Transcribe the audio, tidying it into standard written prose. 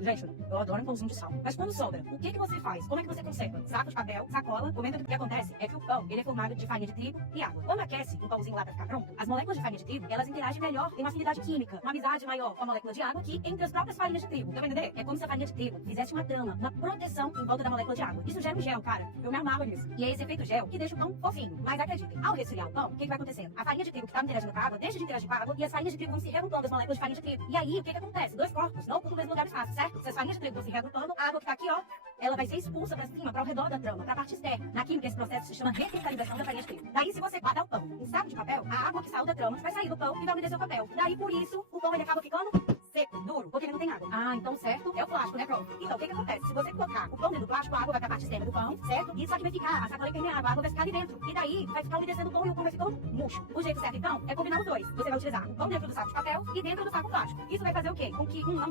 Gente, eu adoro um pãozinho de sal. Mas quando sobra, o que você faz? Como é que você conserva? Saco de papel, sacola. Comenta que o que acontece é que o pão, ele é formado de farinha de trigo e água. Quando aquece o pãozinho lá pra ficar pronto, as moléculas de farinha de trigo, elas interagem melhor, tem uma afinidade química, uma amizade maior com a molécula de água que entre as próprias farinhas de trigo. Deu pra entender? É como se a farinha de trigo fizesse uma trama, uma proteção em volta da molécula de água. Isso gera um gel, cara. Eu me amarro nisso. E é esse efeito gel que deixa o pão fofinho. Mas acreditem, ao resfriar o pão, o que vai acontecendo? A farinha de trigo que tá interagindo com a água deixa de interagir com a água e as farinhas de trigo vão se reagrupando as moléculas de farinha de trigo. E aí, o que acontece? Dois corpos não ocupam o mesmo lugar do espaço, certo? Se as farinhas de trigo vão se reagrupando, a água que tá aqui, ó, ela vai ser expulsa pra cima, para o redor da trama, pra parte externa. Na química, esse processo se chama recristalização da farinha de trigo. Daí, se você guardar o pão em saco de papel, a água que saiu da trama vai sair do pão e vai umedecer o papel. Daí, por isso, o pão ele acaba ficando seco, duro, porque ele não tem água. Ah, então certo é o plástico, né, pronto. Então, o que acontece? Se você colocar o pão dentro do plástico, a água vai pra parte externa do pão, certo? E isso aqui vai ficar, a sacola é impermeável, a água vai ficar ali dentro. E daí, vai ficar umedecendo o pão e o pão vai ficando murcho. O jeito certo, então, é combinar os dois. Você vai utilizar o pão dentro do saco de papel e dentro do saco plástico. Isso vai fazer o quê? Com que um não deixe